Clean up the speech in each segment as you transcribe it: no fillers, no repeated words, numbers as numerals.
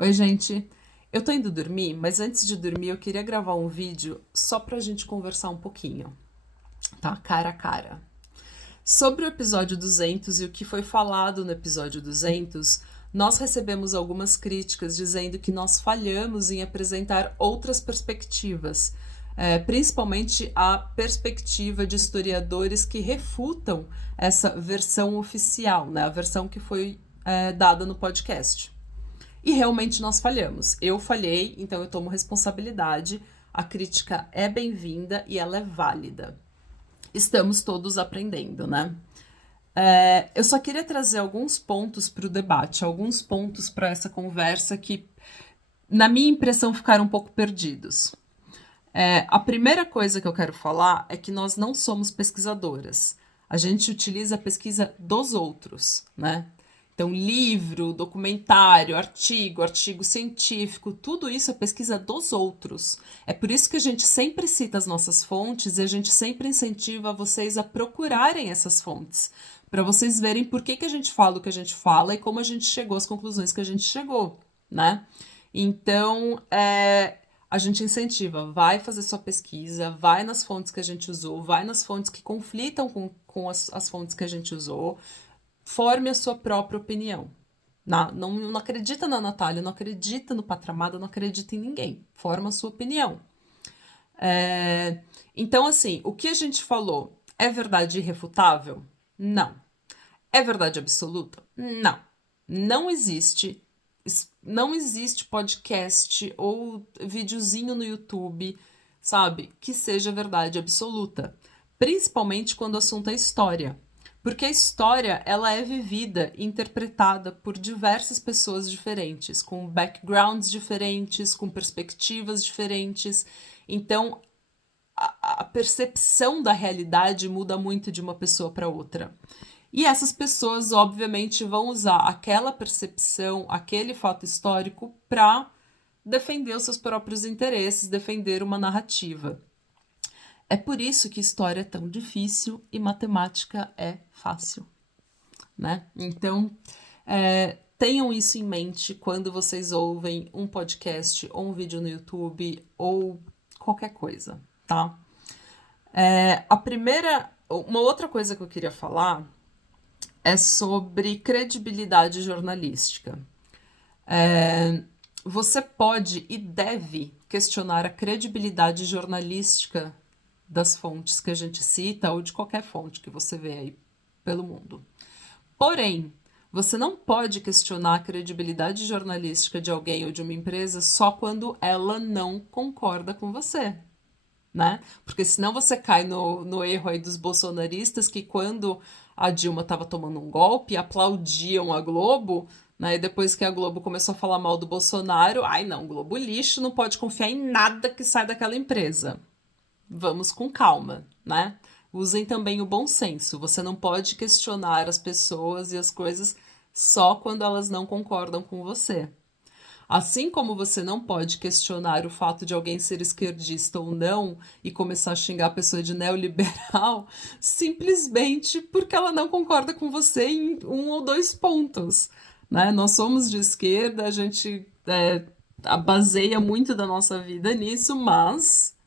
Oi, gente. Eu tô indo dormir, mas antes de dormir eu queria gravar um vídeo só pra gente conversar um pouquinho, tá? Cara a cara. Sobre o episódio 200 e o que foi falado no episódio 200, nós recebemos algumas críticas dizendo que nós falhamos em apresentar outras perspectivas, principalmente a perspectiva de historiadores que refutam essa versão oficial, né? A versão que foi dada no podcast. E realmente nós falhamos. Eu falhei, então eu tomo responsabilidade. A crítica é bem-vinda e ela é válida. Estamos todos aprendendo, né? Eu só queria trazer alguns pontos para o debate, alguns pontos para essa conversa que, na minha impressão, ficaram um pouco perdidos. A primeira coisa que eu quero falar é que nós não somos pesquisadoras. A gente utiliza a pesquisa dos outros, né? Então, livro, documentário, artigo científico, tudo isso é pesquisa dos outros. É por isso que a gente sempre cita as nossas fontes e a gente sempre incentiva vocês a procurarem essas fontes, para vocês verem por que a gente fala o que a gente fala e como a gente chegou às conclusões que a gente chegou, né? Então, a gente incentiva, vai fazer sua pesquisa, vai nas fontes que a gente usou, vai nas fontes que conflitam com as fontes que a gente usou, forme a sua própria opinião. Não acredita na Natália, não acredita no Patramada, não acredita em ninguém. Forma a sua opinião. Então, assim, o que a gente falou é verdade irrefutável? Não. É verdade absoluta? Não. Não existe. Não existe podcast ou videozinho no YouTube, sabe, que seja verdade absoluta. Principalmente quando o assunto é história. Porque a história, ela é vivida e interpretada por diversas pessoas diferentes, com backgrounds diferentes, com perspectivas diferentes. Então, a percepção da realidade muda muito de uma pessoa para outra. E essas pessoas, obviamente, vão usar aquela percepção, aquele fato histórico, para defender os seus próprios interesses, defender uma narrativa. É por isso que história é tão difícil e matemática é fácil, né? Então, tenham isso em mente quando vocês ouvem um podcast ou um vídeo no YouTube ou qualquer coisa, tá? Uma outra coisa que eu queria falar é sobre credibilidade jornalística. Você pode e deve questionar a credibilidade jornalística das fontes que a gente cita ou de qualquer fonte que você vê aí pelo mundo. Porém, você não pode questionar a credibilidade jornalística de alguém ou de uma empresa só quando ela não concorda com você, né? Porque senão você cai no erro aí dos bolsonaristas que quando a Dilma estava tomando um golpe, aplaudiam a Globo, né? E depois que a Globo começou a falar mal do Bolsonaro, ai não, Globo lixo, não pode confiar em nada que sai daquela empresa. Vamos com calma, né? Usem também o bom senso. Você não pode questionar as pessoas e as coisas só quando elas não concordam com você. Assim como você não pode questionar o fato de alguém ser esquerdista ou não e começar a xingar a pessoa de neoliberal simplesmente porque ela não concorda com você em um ou dois pontos, né? Nós somos de esquerda, a gente baseia muito da nossa vida nisso, mas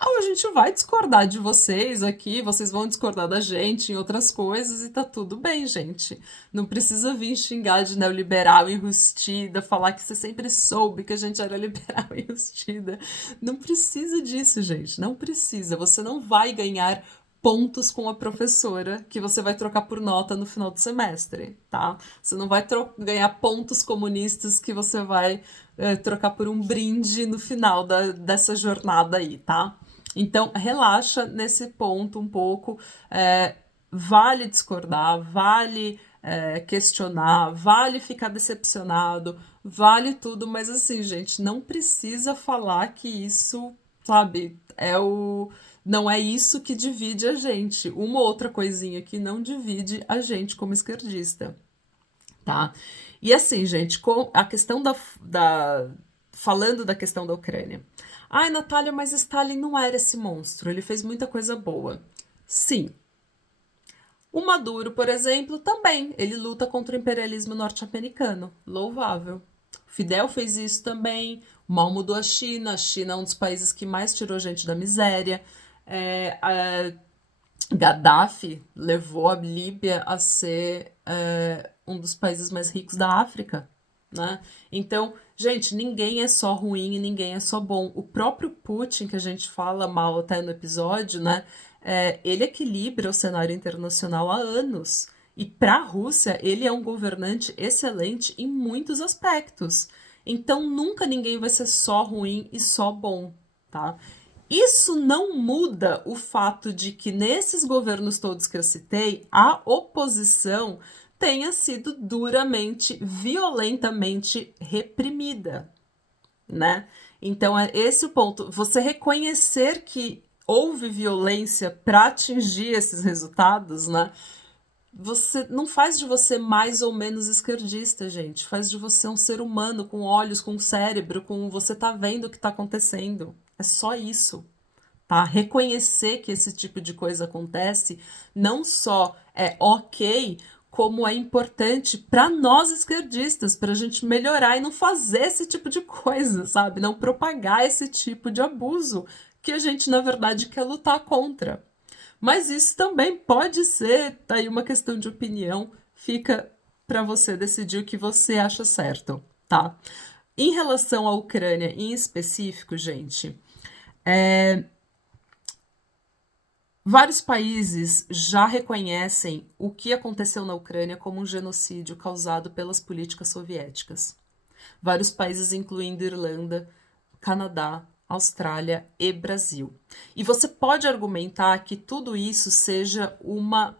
a gente vai discordar de vocês aqui, vocês vão discordar da gente em outras coisas e tá tudo bem, gente. Não precisa vir xingar de neoliberal enrustida, falar que você sempre soube que a gente era liberal enrustida. Não precisa disso, gente. Não precisa. Você não vai ganhar pontos com a professora que você vai trocar por nota no final do semestre, tá? Você não vai ganhar pontos comunistas que você vai trocar por um brinde no final dessa jornada aí, tá? Então, relaxa nesse ponto um pouco. Vale discordar, vale questionar, vale ficar decepcionado, vale tudo, mas assim, gente, não precisa falar que isso, sabe, não é isso que divide a gente. Uma outra coisinha que não divide a gente como esquerdista, tá? E assim, gente, com a questão da falando da questão da Ucrânia. Ai, Natália, mas Stalin não era esse monstro, ele fez muita coisa boa. Sim. O Maduro, por exemplo, também. Ele luta contra o imperialismo norte-americano. Louvável. Fidel fez isso também. O mal mudou a China. A China é um dos países que mais tirou gente da miséria. Gaddafi levou a Líbia a ser um dos países mais ricos da África, né? Então, gente, ninguém é só ruim e ninguém é só bom. O próprio Putin, que a gente fala mal até no episódio, né? Ele equilibra o cenário internacional há anos. E para a Rússia, ele é um governante excelente em muitos aspectos. Então, nunca ninguém vai ser só ruim e só bom, tá? Isso não muda o fato de que nesses governos todos que eu citei, a oposição tenha sido duramente, violentamente reprimida, né? Então é esse o ponto. Você reconhecer que houve violência para atingir esses resultados, né? Você não faz de você mais ou menos esquerdista, gente. Faz de você um ser humano com olhos, com cérebro, com você tá vendo o que tá acontecendo. É só isso. Tá? Reconhecer que esse tipo de coisa acontece não só é ok, como é importante para nós esquerdistas, para a gente melhorar e não fazer esse tipo de coisa, sabe? Não propagar esse tipo de abuso que a gente, na verdade, quer lutar contra. Mas isso também pode ser, tá aí uma questão de opinião, fica para você decidir o que você acha certo, tá? Em relação à Ucrânia em específico, gente, vários países já reconhecem o que aconteceu na Ucrânia como um genocídio causado pelas políticas soviéticas. Vários países, incluindo Irlanda, Canadá, Austrália e Brasil. E você pode argumentar que tudo isso seja uma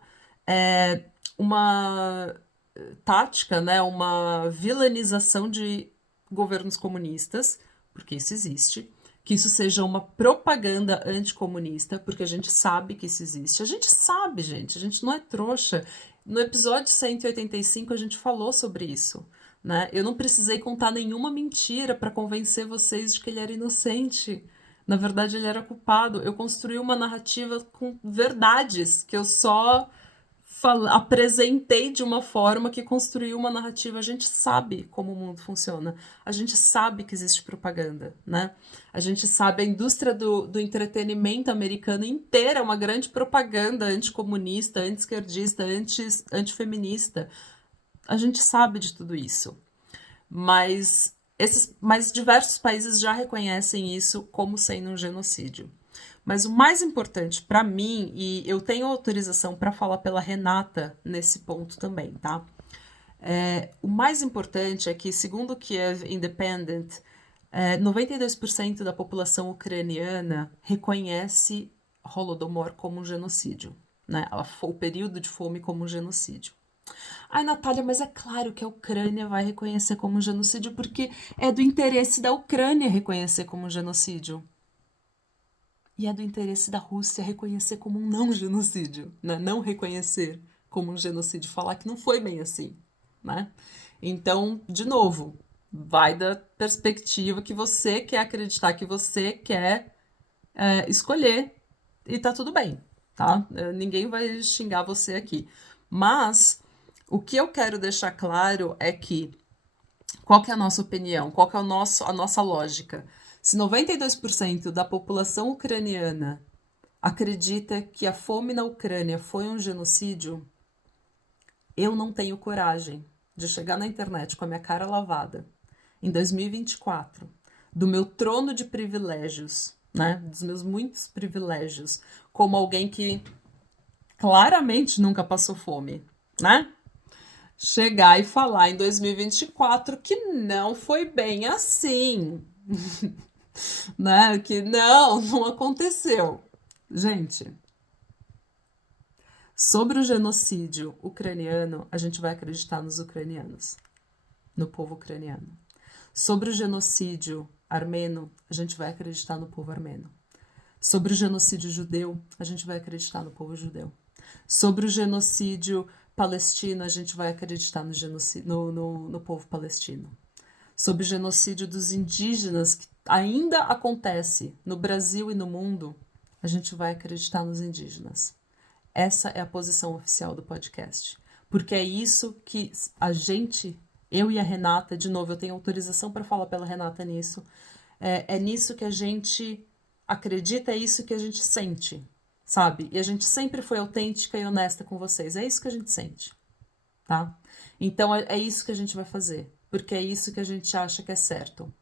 tática, né, uma vilanização de governos comunistas, porque isso existe, que isso seja uma propaganda anticomunista, porque a gente sabe que isso existe. A gente sabe, gente, a gente não é trouxa. No episódio 185 a gente falou sobre isso. Né? Eu não precisei contar nenhuma mentira para convencer vocês de que ele era inocente. Na verdade, ele era culpado. Eu construí uma narrativa com verdades que eu só apresentei de uma forma que construiu uma narrativa. A gente sabe como o mundo funciona. A gente sabe que existe propaganda, né? A gente sabe a indústria do entretenimento americano inteira é uma grande propaganda anticomunista, anti-esquerdista, antifeminista. A gente sabe de tudo isso. Mas diversos países já reconhecem isso como sendo um genocídio. Mas o mais importante para mim, e eu tenho autorização para falar pela Renata nesse ponto também, tá? O mais importante é que, segundo o Kiev Independent, 92% da população ucraniana reconhece Holodomor como um genocídio, né? O período de fome como um genocídio. Ai, Natália, mas é claro que a Ucrânia vai reconhecer como um genocídio porque é do interesse da Ucrânia reconhecer como um genocídio. E é do interesse da Rússia reconhecer como um não genocídio, né? Não reconhecer como um genocídio, falar que não foi bem assim, né? Então, de novo, vai da perspectiva que você quer acreditar, que você quer escolher, e tá tudo bem, tá? Ninguém vai xingar você aqui. Mas o que eu quero deixar claro é que qual que é a nossa opinião? Qual que é a nossa lógica? Se 92% da população ucraniana acredita que a fome na Ucrânia foi um genocídio, eu não tenho coragem de chegar na internet com a minha cara lavada em 2024, do meu trono de privilégios, né, dos meus muitos privilégios, como alguém que claramente nunca passou fome, né? Chegar e falar em 2024 que não foi bem assim, né? Que não aconteceu. Gente, sobre o genocídio ucraniano, a gente vai acreditar nos ucranianos, no povo ucraniano. Sobre o genocídio armeno, a gente vai acreditar no povo armeno. Sobre o genocídio judeu, a gente vai acreditar no povo judeu. Sobre o genocídio palestino, a gente vai acreditar no povo palestino. sobre o genocídio dos indígenas, que ainda acontece no Brasil e no mundo, a gente vai acreditar nos indígenas. Essa é a posição oficial do podcast. Porque é isso que a gente, eu e a Renata, de novo, eu tenho autorização para falar pela Renata nisso, é nisso que a gente acredita, é isso que a gente sente, sabe? E a gente sempre foi autêntica e honesta com vocês. É isso que a gente sente, tá? Então é isso que a gente vai fazer, porque é isso que a gente acha que é certo,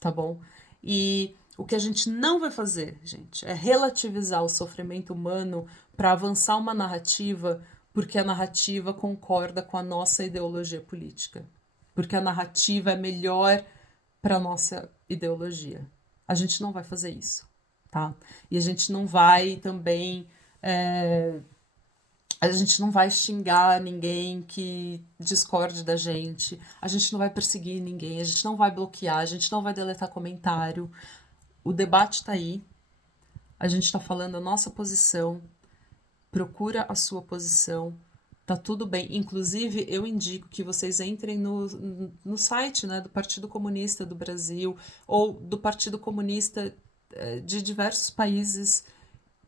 tá bom? E o que a gente não vai fazer, gente, é relativizar o sofrimento humano para avançar uma narrativa, porque a narrativa concorda com a nossa ideologia política, porque a narrativa é melhor para nossa ideologia. A gente não vai fazer isso, tá? E a gente não vai também a gente não vai xingar ninguém que discorde da gente, a gente não vai perseguir ninguém, a gente não vai bloquear, a gente não vai deletar comentário. O debate está aí, a gente está falando a nossa posição, procura a sua posição, tá tudo bem. Inclusive, eu indico que vocês entrem no site, né, do Partido Comunista do Brasil ou do Partido Comunista de diversos países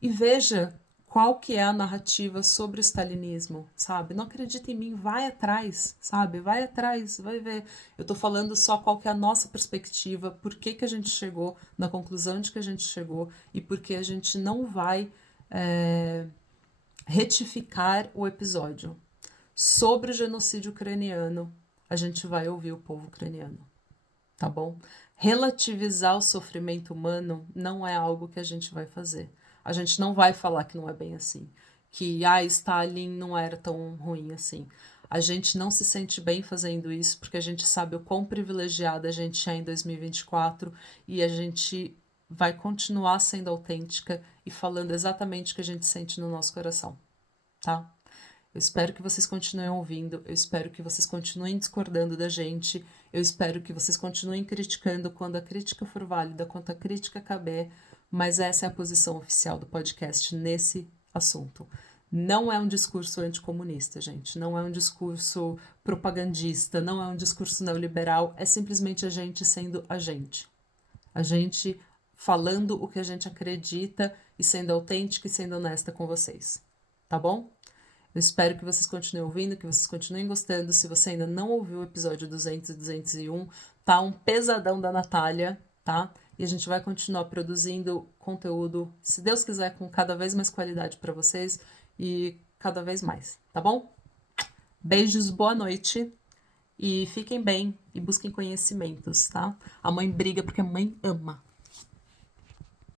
e veja qual que é a narrativa sobre o stalinismo, sabe? Não acredita em mim, vai atrás, sabe? Vai atrás, vai ver. Eu tô falando só qual que é a nossa perspectiva, por que que a gente chegou na conclusão de que a gente chegou e por que a gente não vai retificar o episódio. Sobre o genocídio ucraniano, a gente vai ouvir o povo ucraniano, tá bom? Relativizar o sofrimento humano não é algo que a gente vai fazer. A gente não vai falar que não é bem assim, que Stalin não era tão ruim assim. A gente não se sente bem fazendo isso porque a gente sabe o quão privilegiada a gente é em 2024 e a gente vai continuar sendo autêntica e falando exatamente o que a gente sente no nosso coração, tá? Eu espero que vocês continuem ouvindo, eu espero que vocês continuem discordando da gente, eu espero que vocês continuem criticando quando a crítica for válida, quando a crítica caber, mas essa é a posição oficial do podcast nesse assunto. Não é um discurso anticomunista, gente, não é um discurso propagandista, não é um discurso neoliberal, é simplesmente a gente sendo a gente. A gente falando o que a gente acredita e sendo autêntica e sendo honesta com vocês, tá bom? Eu espero que vocês continuem ouvindo, que vocês continuem gostando. Se você ainda não ouviu o episódio 200 e 201, tá um pesadão da Natália, tá? E a gente vai continuar produzindo conteúdo, se Deus quiser, com cada vez mais qualidade para vocês e cada vez mais, tá bom? Beijos, boa noite e fiquem bem e busquem conhecimentos, tá? A mãe briga porque a mãe ama.